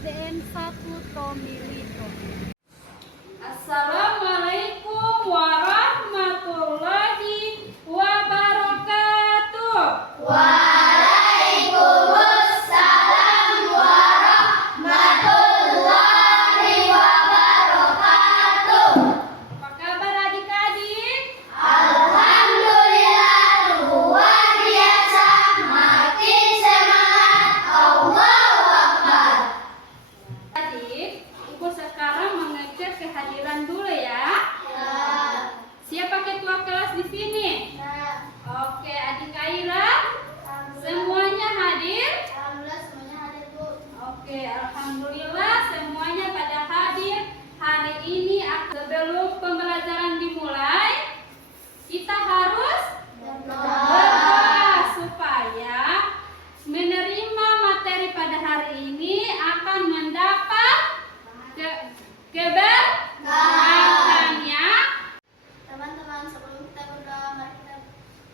SDN 1 Tomilito. Assalamualaikum warahmatullahi wabarakatuh. Waalaikumsalam warahmatullahi wabarakatuh. Apa kabar adik-adik? Alhamdulillah luar biasa, makin semangat. Allahu Akbar. Adik, Ibu sekarang mengecek kehadiran dulu ya. Siapa ketua kelas di sini? Oke, adik Kaira, semuanya hadir? Alhamdulillah semuanya hadir, Bu. Oke, alhamdulillah semuanya pada hadir. Hari ini sebelum pembelajaran dimulai, kita harus berdoa supaya menerima materi pada hari ini akan mendapat keberkahan ya. Teman-teman, sebelum kita berdoa, mari kita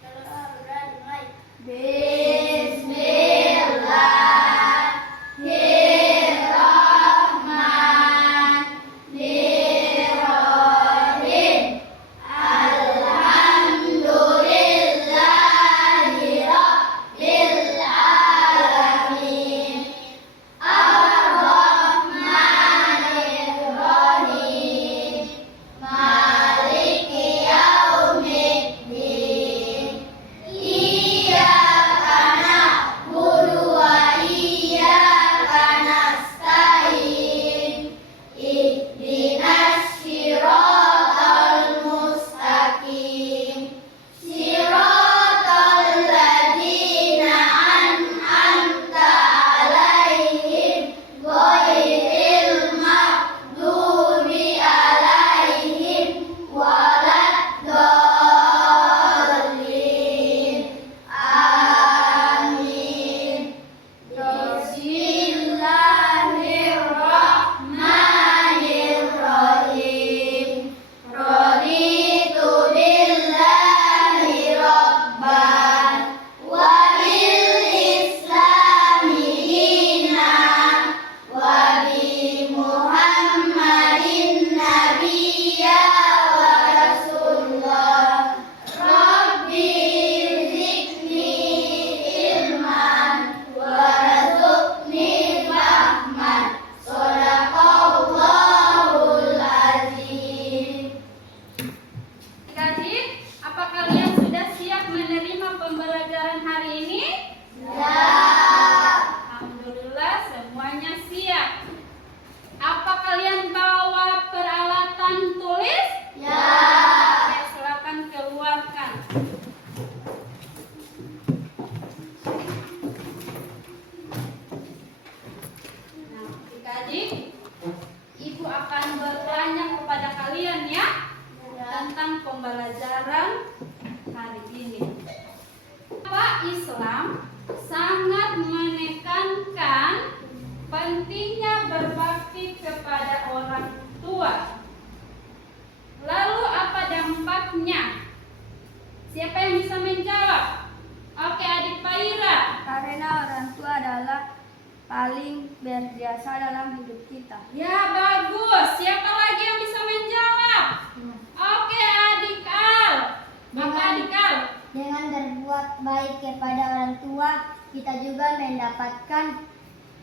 berdoa dimulai. Bismillahirrahmanirrahim. Alhamdulillahirabbil alamin. Ar-Rahmanir-Rahim. Maliki yaumiddin. Iyyaka na'budu wa iyyaka nasta'in. Ihdinas siratal mustaqim. Siratal ladzina an'amta 'alaihim ghairil maghdubi 'alaihim waladdallin. Amin. Bismillahirrahmanirrahim. Raditu billahi rabban wa bil islami dinan wa bi Muhammadin nabiyya wa rasulullah. Rabbi zidni ilman warzuqni fahman. Shadaqallahul azim. Adik-adik, apa kalian sudah siap menerima pembelajaran hari ini? Ya. Alhamdulillah semuanya siap. Apa kalian bawa peralatan tulis? Ya. Oke, silakan keluarkan. Nah, adik-adik, Ibu akan bertanya kepada kalian ya tentang pembelajaran hari ini. Kenapa Islam sangat menekankan pentingnya berbakti kepada orang tua? Lalu apa dampaknya? Siapa yang bisa menjawab? Oke, adik Paira. Karena orang tua adalah paling berjasa dalam hidup kita. Ya, bagus. Siapa lagi yang bisa menjawab? Oke, adik Al. Bapak adik Al. Dengan berbuat baik kepada orang tua, kita juga mendapatkan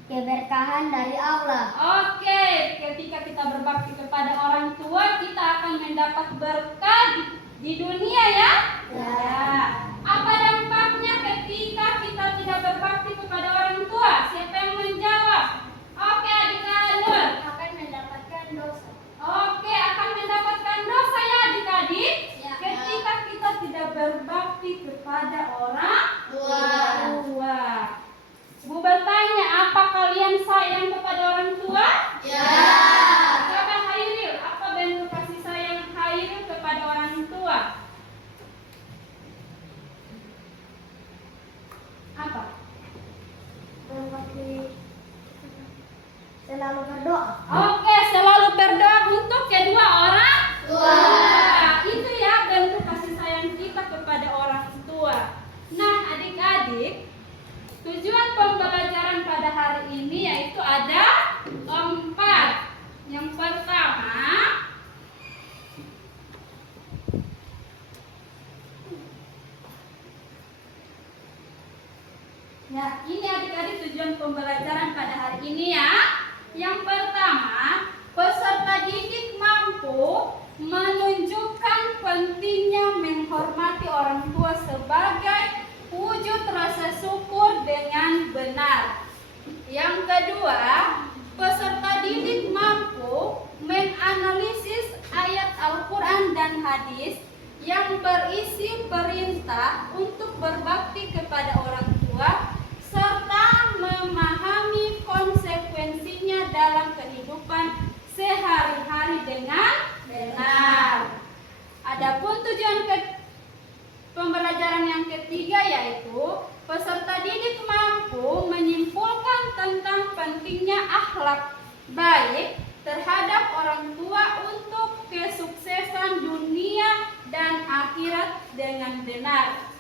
keberkahan dari Allah. Oke, ketika kita berbakti kepada orang tua, kita akan mendapat berkah di dunia ya? Ya. Apa dampaknya ketika kita tidak berbakti kepada orang tua? Siapa yang menjawab? Oke, adik Anur. Akan mendapatkan dosa. Oke, akan mendapatkan dosa ya adik-adik? Ya. Ketika kita tidak berbakti kepada orang Tua. tua. Bu bertanya, apa kalian sayang kepada orang tua? Ya. Coba Hairil, apa bentuk kasih sayang Hairil kepada orang tua? Apa? Selalu berdoa. Oke, selalu berdoa untuk kedua orang Tua. Itu ya bentuk kasih sayang kita kepada orang tua. Nah, adik-adik, tujuan pembelajaran pada hari ini yaitu ada dalam kehidupan sehari-hari dengan benar. Adapun tujuan pembelajaran yang ketiga yaitu peserta didik mampu menyimpulkan tentang pentingnya akhlak baik terhadap orang tua untuk kesuksesan dunia dan akhirat dengan benar.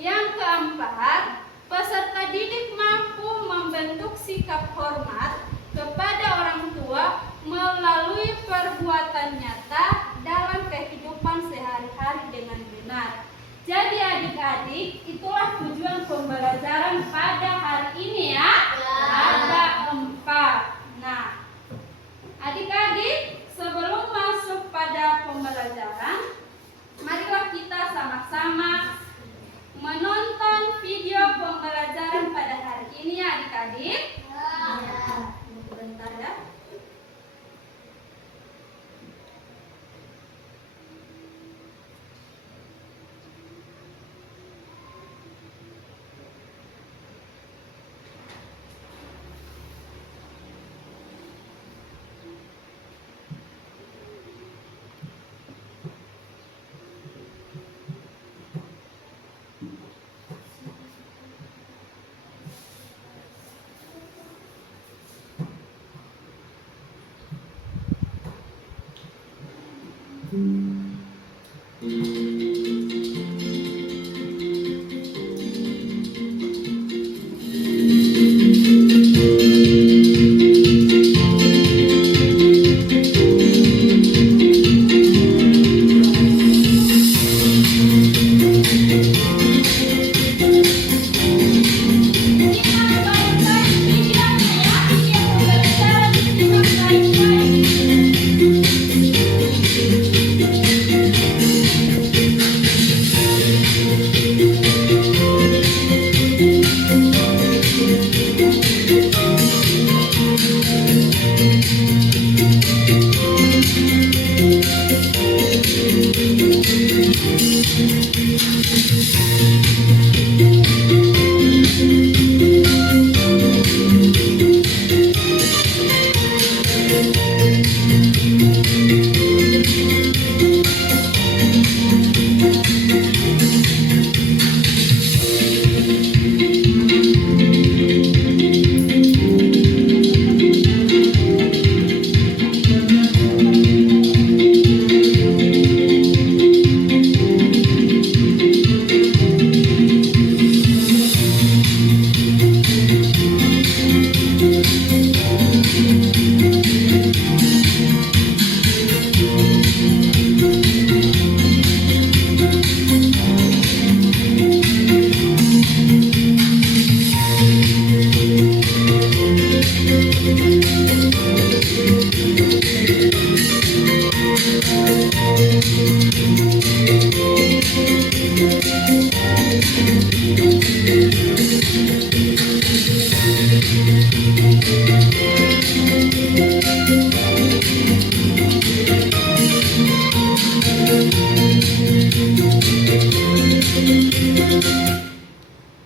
Yang keempat, peserta didik mampu membentuk sikap hormat kepada orang tua melalui perbuatan nyata dalam kehidupan sehari-hari dengan benar. Jadi adik-adik, itulah tujuan pembelajaran pada hari ini ya. Ada 4. Nah, adik-adik, sebelum masuk pada pembelajaran, marilah kita sama-sama menonton video pembelajaran pada hari ini ya adik-adik. Bentar ya.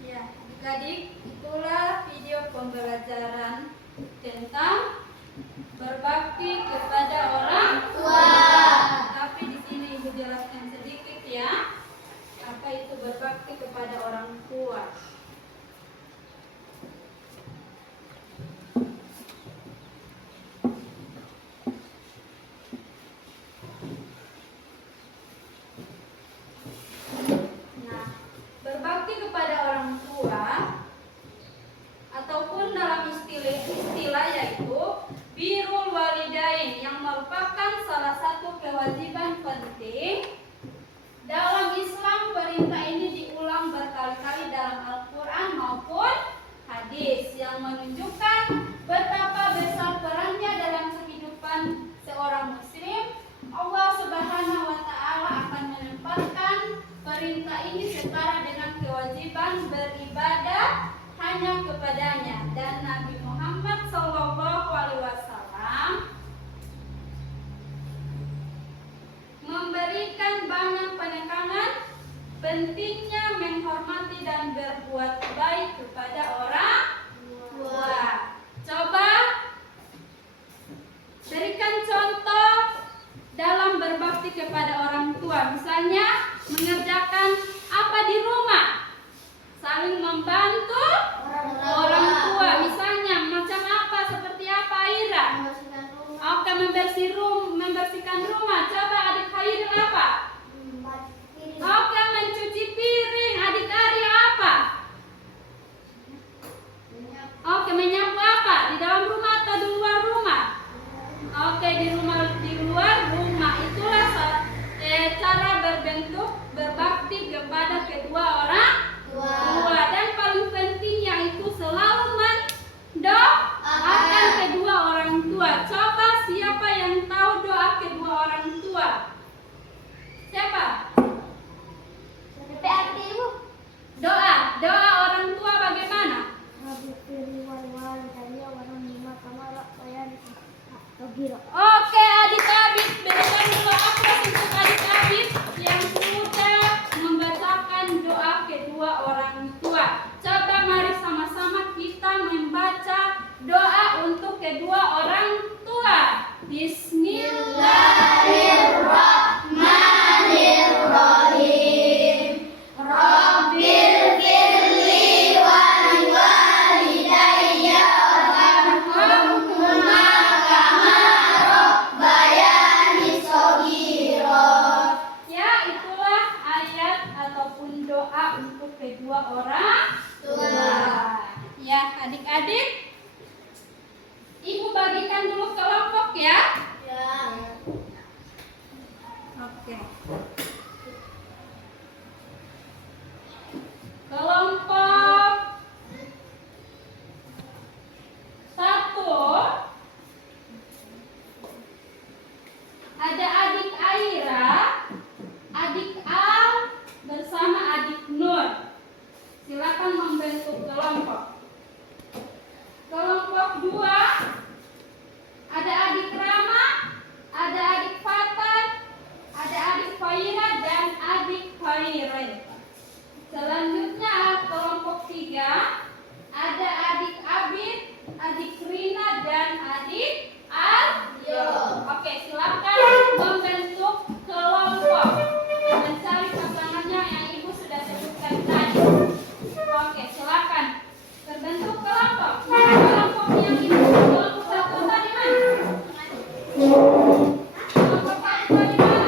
Ya, adik-adik, itulah video pembelajaran tentang berbakti kepada orang tua. Tapi di sini Ibu jelaskan sedikit ya, apa itu berbakti kepada orang tua. Berbakti kepada orang tua ataupun dalam istilah yaitu birrul walidain yang merupakan salah satu kewajiban penting dalam Islam. Perintah ini diulang berkali-kali dalam Al-Quran maupun hadis yang menunjukkan betapa besar perannya dalam kehidupan seorang muslim. Allah Subhanahu wa Ta'ala akan menempatkan perintah ini setara dengan kewajiban beribadah hanya kepadanya, dan Nabi Muhammad SAW memberikan banyak penekanan pentingnya menghormati dan berbuat baik kepada orang tua. Sogiro. Oke, adik Abid, berikan dulu aplaus untuk adik Abid yang sudah membacakan doa kedua orang tua. Coba mari sama-sama kita membaca doa untuk kedua orang tua. Bismillahirrahmanirrahim. Rabbil firli wal walidayya warhamhuma kama rabbayani shaghira. Ya, itulah ayat ataupun doa untuk kedua orang tua. Ya, adik-adik, Ibu bagikan dulu kelompok ya. Ya. Oke. Kelompok 1 ada adik Aira, adik Al bersama adik Nur. Silakan membentuk kelompok. Kelompok 2 ada adik Rama, ada adik Fatan, ada adik Faira dan adik Fairin. Selanjutnya kelompok 3 ada adik Abid, adik Rina dan adik Aryo. Oke, silakan membentuk kelompok. Mencari pasangannya yang Ibu sudah sebutkan tadi. Oke, silakan terbentuk kelompok. Kelompok yang ini kelompok 1 tadi mana? Kelompok 1 tadi mana?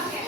Oke,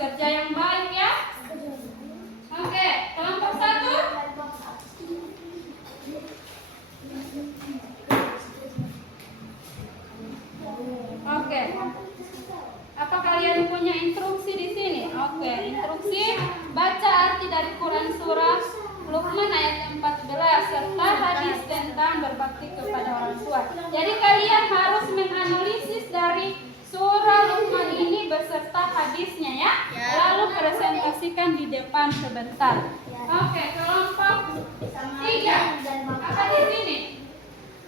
kerja yang baik ya. Oke, kelompok 1. Oke. Apa kalian punya instruksi di sini? Oke, instruksi baca arti dari Quran surah Luqman ayat 14 serta hadis tentang berbakti kepada orang tua. Jadi kalian harus menganalisis dari surah Luqman ini beserta hadisnya ya. Lalu presentasikan di depan sebentar. Oke, kelompok 3. Apa di sini?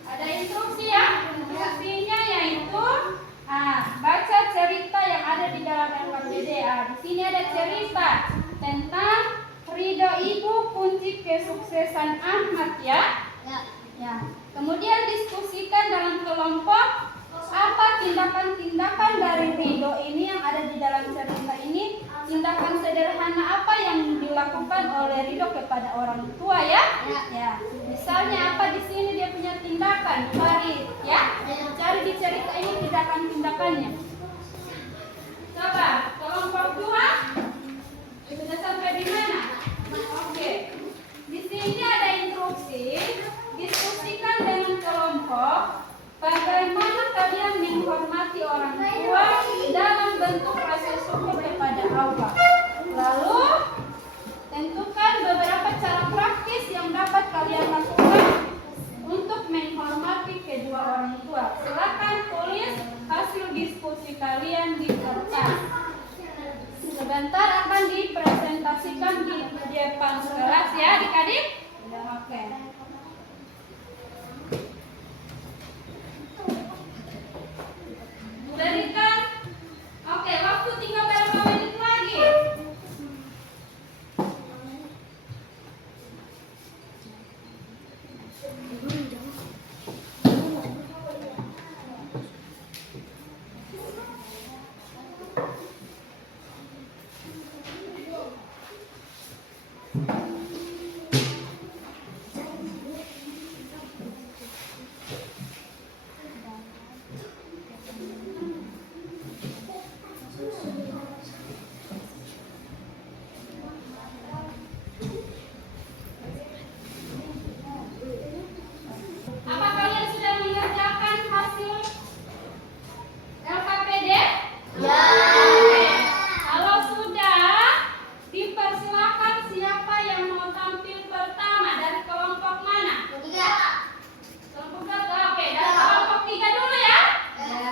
Ada instruksi ya. Instruksinya yaitu baca cerita yang ada di dalam LKPD. Di sini ada cerita tentang ridho ibu kunci kesuksesan Ahmad ya. Ya. Kemudian diskusikan dalam kelompok apa tindakan-tindakan dari ridho ini yang ada di dalam cerita ini. Tindakan sederhana apa yang dilakukan oleh ridho kepada orang tua ya? Ya. Misalnya apa di sini dia punya tindakan, cari ya. Cari di cerita ini tindakan-tindakannya. Coba kelompok 2 sudah sampai di mana? Oke. Di sini ada instruksi, diskusikan dengan kelompok bagaimana kalian menghormati orang tua dalam bentuk rasa syukur kepada Allah. Lalu tentukan beberapa cara praktis yang dapat kalian lakukan untuk menghormati kedua orang tua. Silakan tulis hasil diskusi kalian di kertas. Sebentar akan dipresentasikan di depan kelas ya adik-adik. Oke. Berikan. Oke, waktu tinggal berapa menit lagi? Apa kalian sudah mengerjakan hasil LKPD? Ya. Kalau sudah, dipersilakan siapa yang mau tampil pertama dari kelompok mana? 3. Kelompok 1. Oke, dari kelompok 3 dulu ya.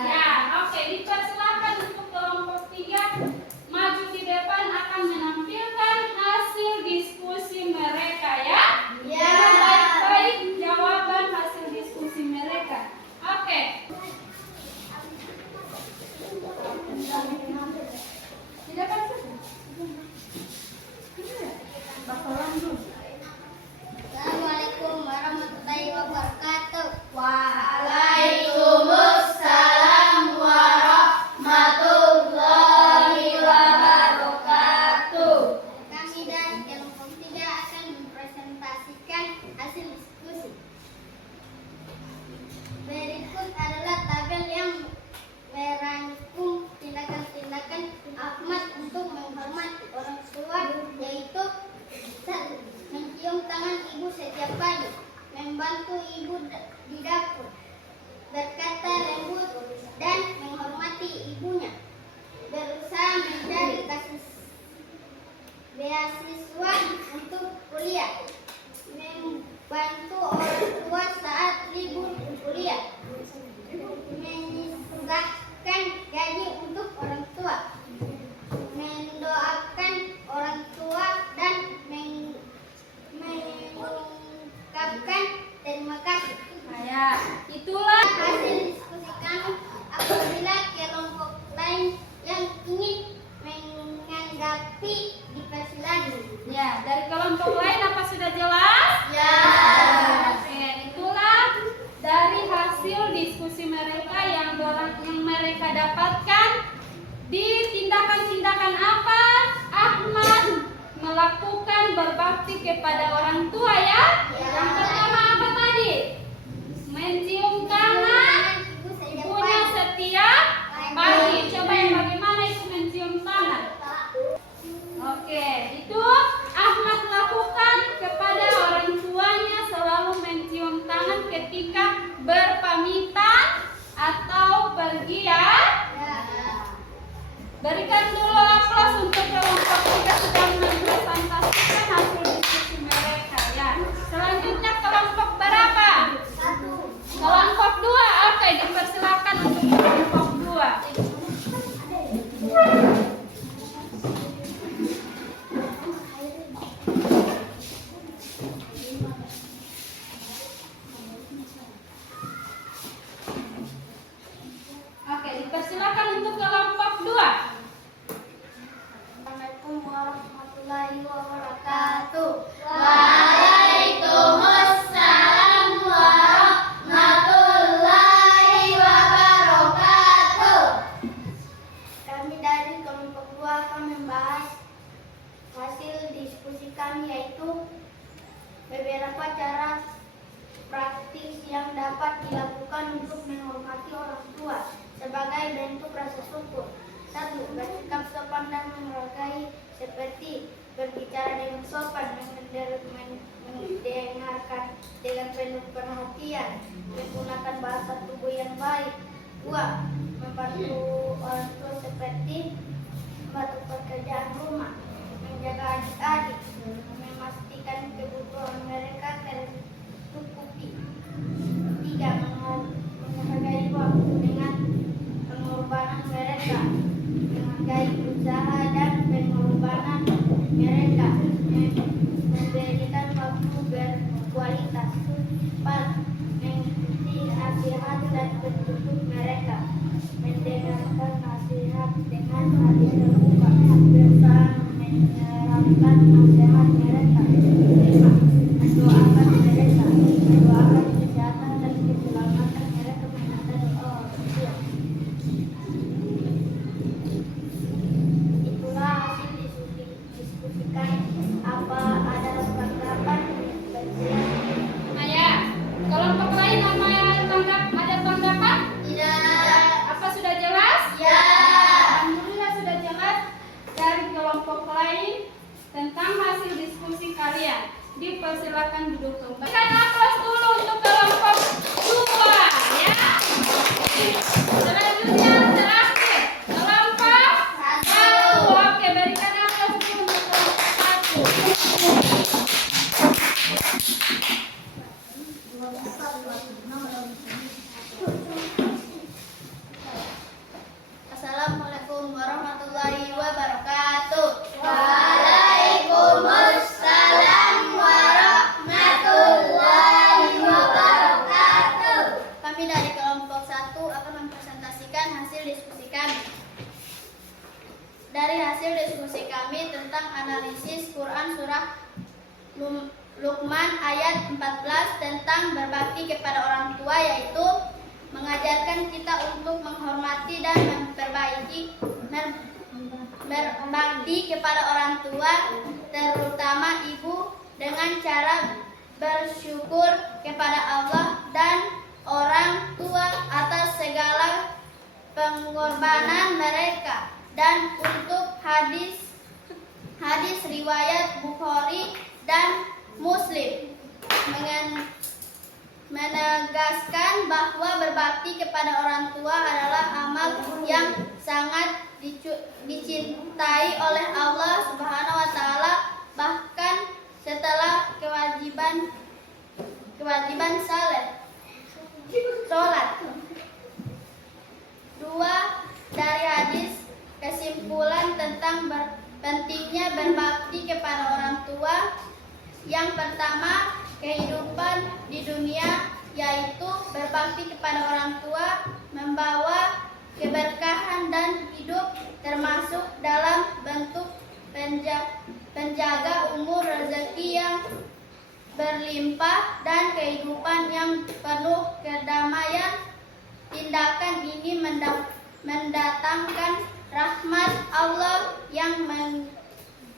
Ya, oke, dipersilakan untuk kelompok 3 maju di depan akan menampilkan hasil diskusi mereka ya. Dengan baik-baik jawaban hasil diskusi mereka. Oke. Tidak kan? Bakalan dulu. Assalamualaikum warahmatullahi wabarakatuh. Waalaikumsalam warahmatullahi wabarakatuh. Kami dari kelompok 3 akan mempresentasikan hasil diskusi. Berikut adalah tabel yang merangkum tindakan-tindakan Ahmad untuk menghormati orang tua, yaitu 1. Mencium tangan ibu setiap pagi, membantu ibu di dapur, berkata lembut dan menghormati ibunya, berusaha mencari beasiswa untuk kuliah, membantu orang tua saat libur kuliah, menyisakan gaji untuk orang tua, mendoakan orang tua dan mengungkapkan terima kasih. Ya, itulah Hasil diskusi kami. Apabila kelompok lain yang ingin menanggapi, dipersilakan. ya, dari kelompok lain apa sudah jelas? Ya. Oke, itulah dari hasil diskusi mereka yang mereka dapatkan di tindakan-tindakan apa Ahmad melakukan berbakti kepada orang tua ya. Yang pertama apa tadi? Mencium tangan ibunya setiap pagi. Coba yang bagaimana itu mencium tangan? menghormati orang tua sebagai bentuk rasa syukur. 1. Bersikap sopan dan menghargai seperti berbicara dengan sopan, mendengarkan dengan penuh perhatian, menggunakan bahasa tubuh yang baik. 2. Membantu orang tua seperti membantu pekerjaan rumah, menjaga adik-adik, memastikan kebutuhan mereka tercukupi. 3. Menghargai waktu dengan pengorbanan mereka, menghargai usaha dan pengorbanan mereka, memberikan waktu berkualitas. 4. Mengikuti nasihat dan petunjuk mereka, mendengarkan nasihat dengan hati terbuka, berusaha menerapkan nasihat mereka. 5. Mendoakan mereka, mendoakan kesehatan dan keselamatan mereka menghadapi orang tua. Itulah hasil diskusikan. Apa ada tanggapan? Ayah, kelompok lain ada tanggapan? Tidak. Apa sudah jelas? Ya. Alhamdulillah sudah jelas dari kelompok lain tentang hasil diskusi kalian. Dipersilakan duduk kembali. Berikan aplaus dulu untuk kelompok 2 ya. Selanjutnya terakhir kelompok 1. Oke, berikan aplaus dulu untuk kelompok 1. Assalamualaikum warahmatullahi wabarakatuh. Waalaikumsalam warahmatullahi wabarakatuh. Kami dari kelompok 1 akan mempresentasikan hasil diskusi kami. Dari hasil diskusi kami tentang analisis Quran surah Luqman ayat 14 tentang berbakti kepada orang tua, yaitu mengajarkan kita untuk menghormati dan berbakti kepada orang tua, terutama ibu, dengan cara bersyukur kepada Allah dan orang tua atas segala pengorbanan mereka. Dan untuk hadis riwayat Bukhari dan Muslim menegaskan bahwa berbakti kepada orang tua adalah amal yang sangat dicintai oleh Allah Subhanahu wa taala, bahkan setelah kewajiban salat. 2. Dari hadis, kesimpulan tentang pentingnya berbakti kepada orang tua. Yang pertama, kehidupan di dunia, yaitu berbakti kepada orang tua membawa keberkahan dan hidup, termasuk dalam bentuk penjaga umur, rezeki yang berlimpah, dan kehidupan yang penuh kedamaian. Tindakan ini mendatangkan rahmat Allah yang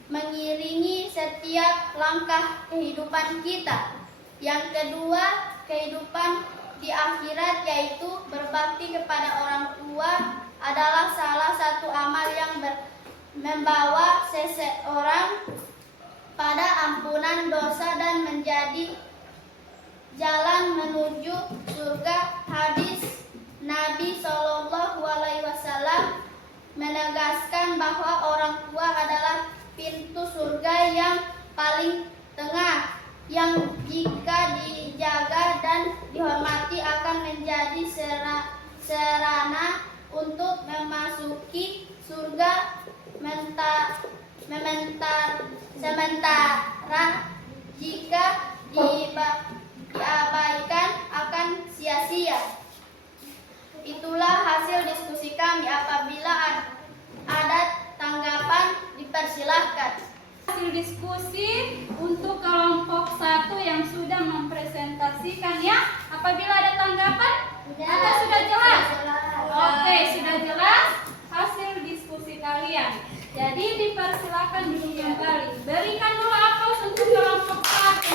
mengiringi setiap langkah kehidupan kita. Yang kedua, kehidupan di akhirat, yaitu berbakti kepada orang tua adalah salah satu amal yang membawa seseorang pada ampunan dosa dan menjadi jalan menuju surga. Hadis Nabi SAW menegaskan bahwa orang tua adalah pintu surga yang paling tengah, yang jika dijaga dan dihormati akan menjadi sarana untuk memasuki surga. Sementara jika diabaikan akan sia-sia. Itulah hasil diskusi kami. Apabila ada tanggapan, dipersilahkan. Hasil diskusi untuk kelompok 1 yang sudah mempresentasikan ya. Apabila ada tanggapan, Anda sudah jelas? Oke, sudah jelas hasil diskusi kalian. Jadi dipersilakan duduk kembali. Berikan dulu aplaus untuk kelompok 1.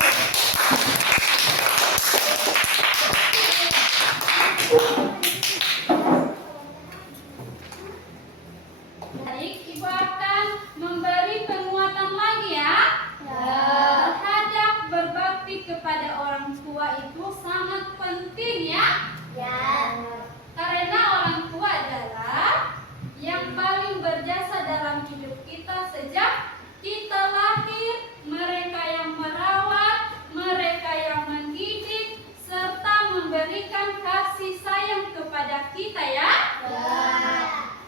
kita ya? Ya.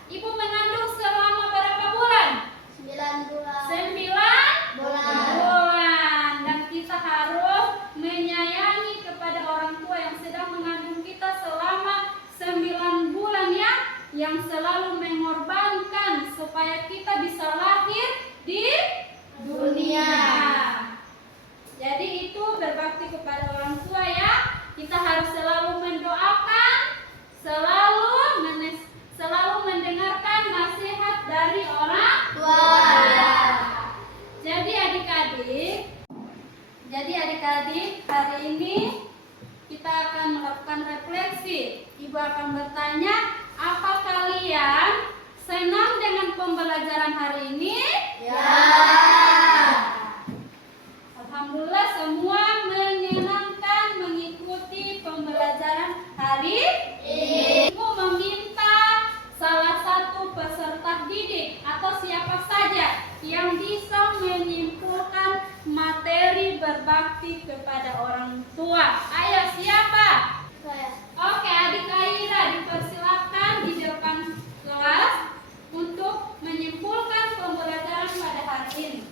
Ibu mengandung selama berapa bulan? 9 bulan. 9 bulan. Dan kita harus menyayangi kepada orang tua yang sedang mengandung kita selama 9 bulan ya, yang selalu mengorbankan supaya kita bisa lahir di dunia. Jadi itu berbakti kepada orang tua ya. Kita harus selalu mendoakan, selalu mendengarkan nasihat dari orang tua. Jadi adik-adik, hari ini kita akan melakukan refleksi. Ibu akan bertanya, apa kalian senang dengan pembelajaran hari ini? Ya. Alhamdulillah semua menyenangkan mengikuti pembelajaran hari ini. Ibu meminta salah satu peserta didik atau siapa saja yang bisa menyimpulkan materi berbakti kepada orang tua. Ayo, siapa? Saya. Oke, adik Kaira dipersilakan di depan kelas untuk menyimpulkan pembelajaran pada hari ini.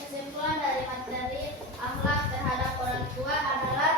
Kesimpulan dari materi akhlak terhadap orang tua adalah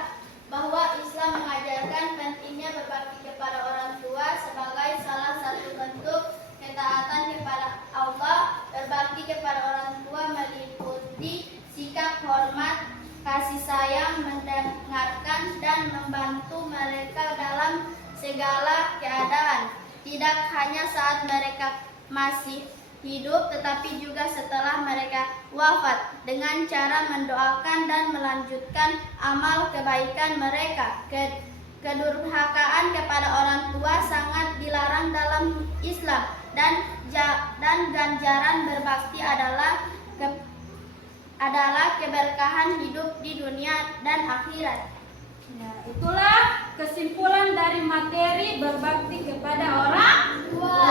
bahwa Islam mengajarkan pentingnya berbakti kepada orang tua sebagai salah satu bentuk ketaatan kepada Allah. Berbakti kepada orang tua meliputi sikap hormat, kasih sayang, mendengarkan dan membantu mereka dalam segala keadaan, tidak hanya saat mereka masih hidup tetapi juga setelah mereka wafat, dengan cara mendoakan dan melanjutkan amal kebaikan mereka. Kedurhakaan kepada orang tua sangat dilarang dalam Islam, dan ganjaran berbakti adalah keberkahan hidup di dunia dan akhirat. Ya, itulah kesimpulan dari materi berbakti kepada orang tua.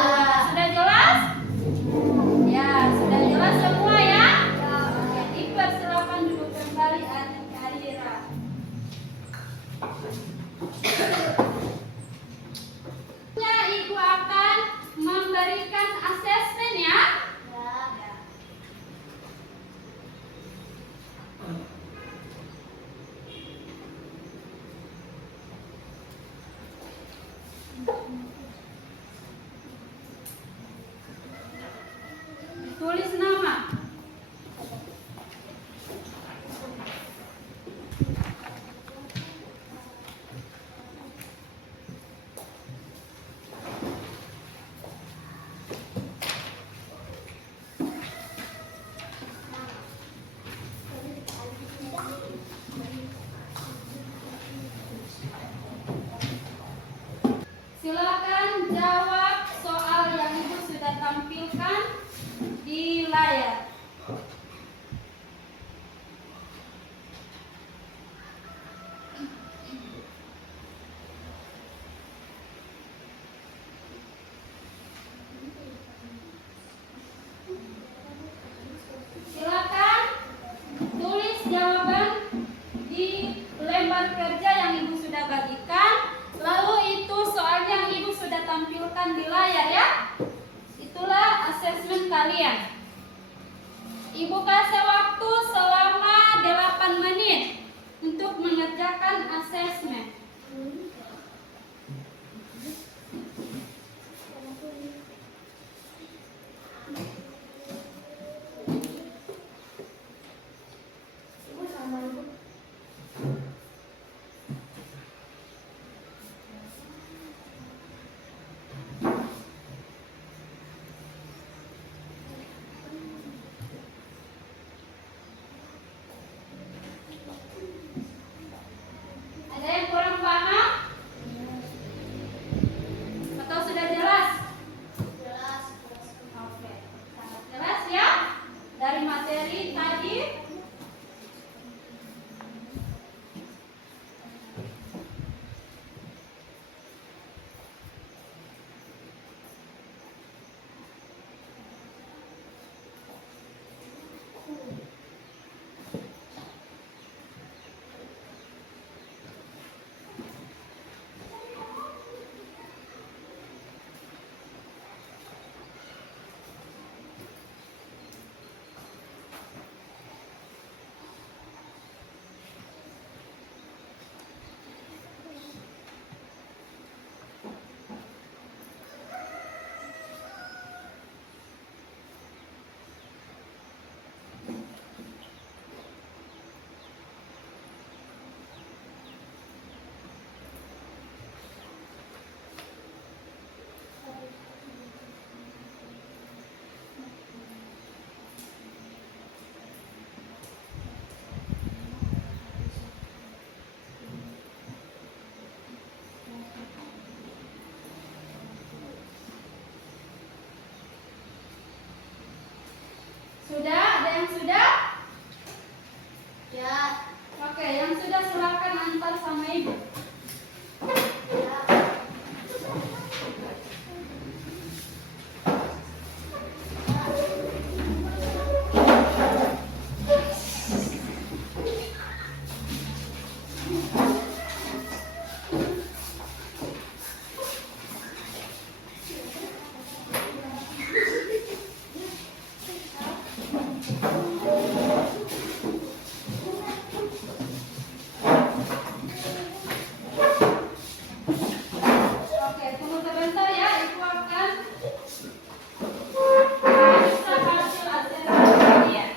Sudah jelas? Ya, sudah jelas semua ya? Oke, dipersilakan duduk kembali adik Kaira. Ibu akan memberikan asesmen ya. Tulis nama. Silakan jawab soal yang Ibu sudah tampilkan di layar. Silakan tulis jawaban di lembar kerja yang Ibu sudah bagikan. Lalu itu soalnya yang Ibu sudah tampilkan di layar ya. Itulah asesmen kalian. Ibu kasih waktu selama 8 menit untuk mengerjakan asesmen. Ada yang kurang paham? Oke, yang sudah silakan antar sama ibu. Oke, tunggu sebentar ya, ibu akan periksa hasil asesmen kalian.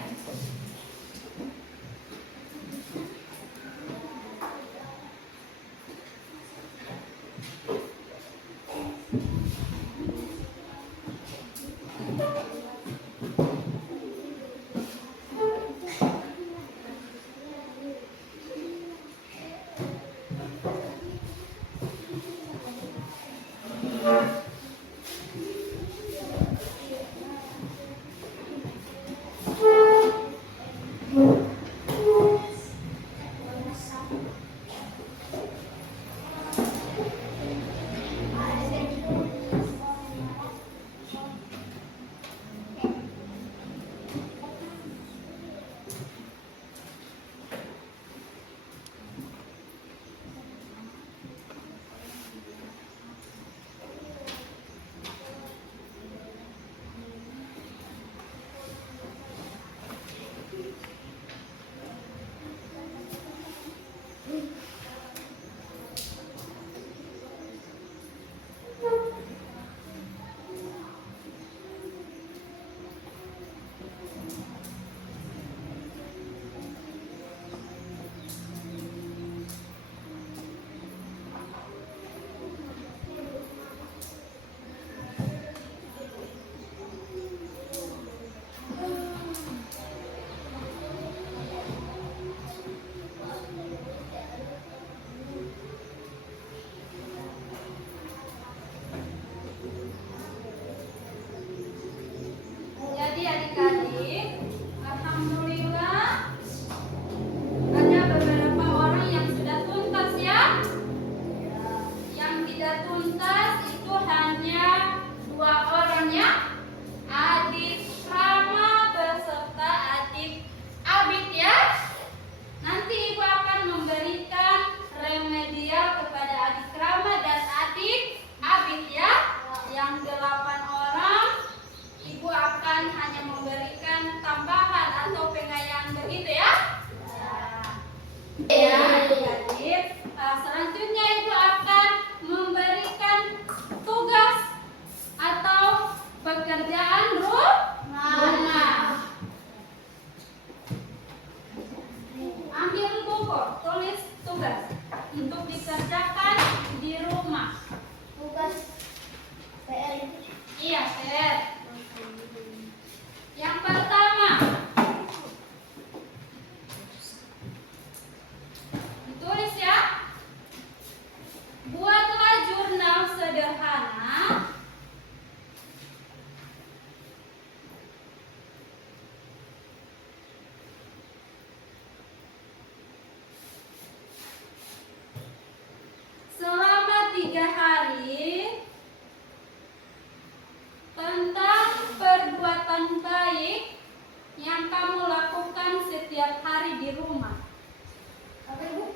Jadi adik-adik, alhamdulillah ada beberapa orang yang sudah tuntas ya. Yang tidak tuntas itu hanya 2 orang ya. Adik Rama beserta adik Abid ya. Nanti ibu akan memberikan remedial kepada adik Rama dan adik Abid ya. Yang 8 orang ibu akan hanya memberikan tambahan atau pengayaan begitu ya. Ya, adik-adik. Selanjutnya ibu akan memberikan tugas atau pekerjaan rumah. Ambil buku, tulis tugas untuk dikerjakan di rumah. Tugas PR. Iya, PR. Yang pertama, ditulis ya. Buatlah jurnal sederhana selama 3 hari tentang perbuatan baik yang kamu lakukan setiap hari di rumah. Apa Ibu?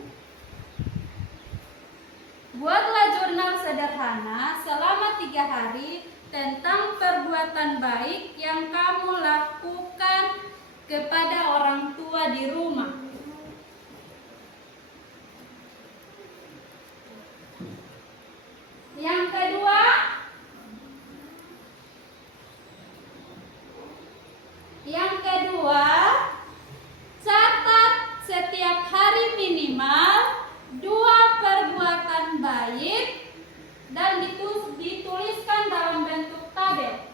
Buatlah jurnal sederhana selama 3 hari tentang perbuatan baik yang kamu lakukan kepada orang tua di rumah. Yang kedua, catat setiap hari minimal 2 perbuatan baik dan dituliskan dalam bentuk tabel.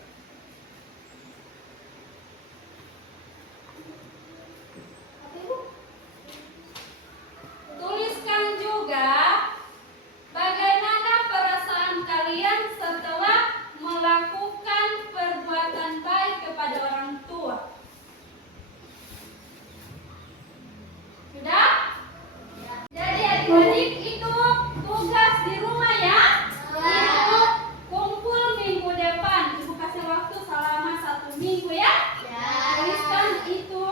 Apa Ibu? adik-adik itu tugas di rumah ya. Itu kumpul minggu depan. Ibu kasih waktu selama 1 minggu ya. Tuliskan itu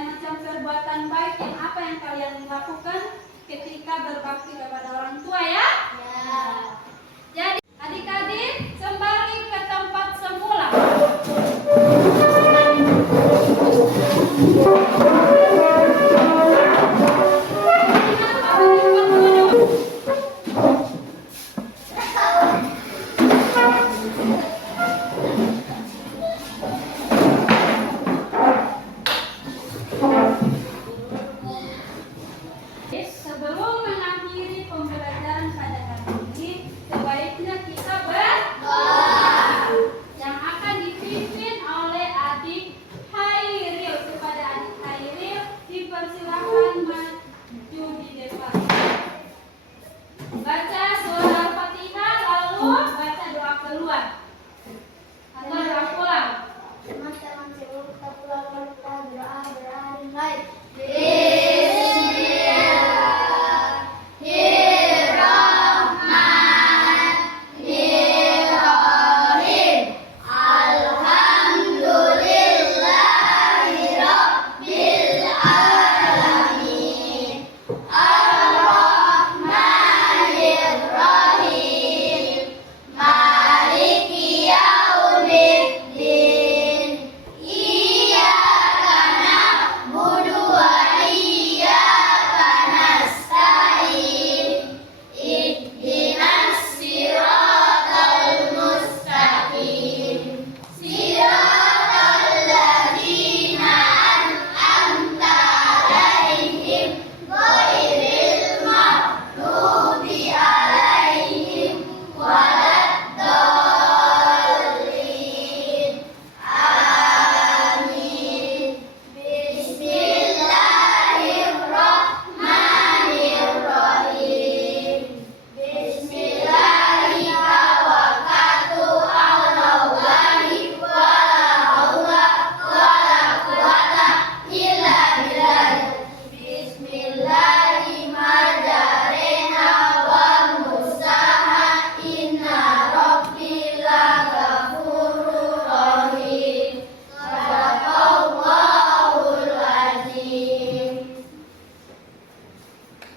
macam perbuatan baik yang apa yang kalian lakukan ketika berbakti kepada orang tua ya. Jadi adik-adik kembali ke tempat semula. Sebelum mengakhiri pembelajaran pada hari ini, sebaiknya kita berdoa yang akan dipimpin oleh adik Hairil. Kepada adik Hairil dipersilakan maju di depan. Baca surah Al-Fatihah lalu baca doa keluar atau doa pulang.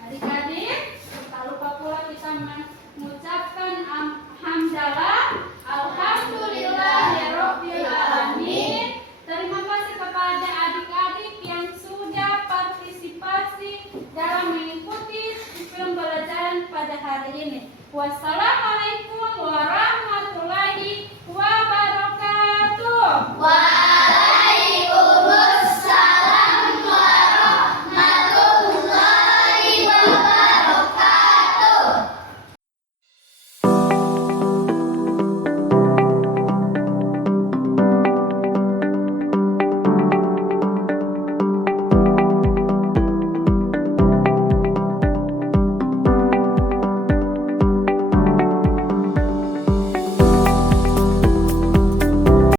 Adik-adik, tak lupa pula kita mengucapkan hamdalah alhamdulillahirabbil alamin. Terima kasih kepada adik-adik yang sudah partisipasi dalam mengikuti pembelajaran pada hari ini. Wassalamualaikum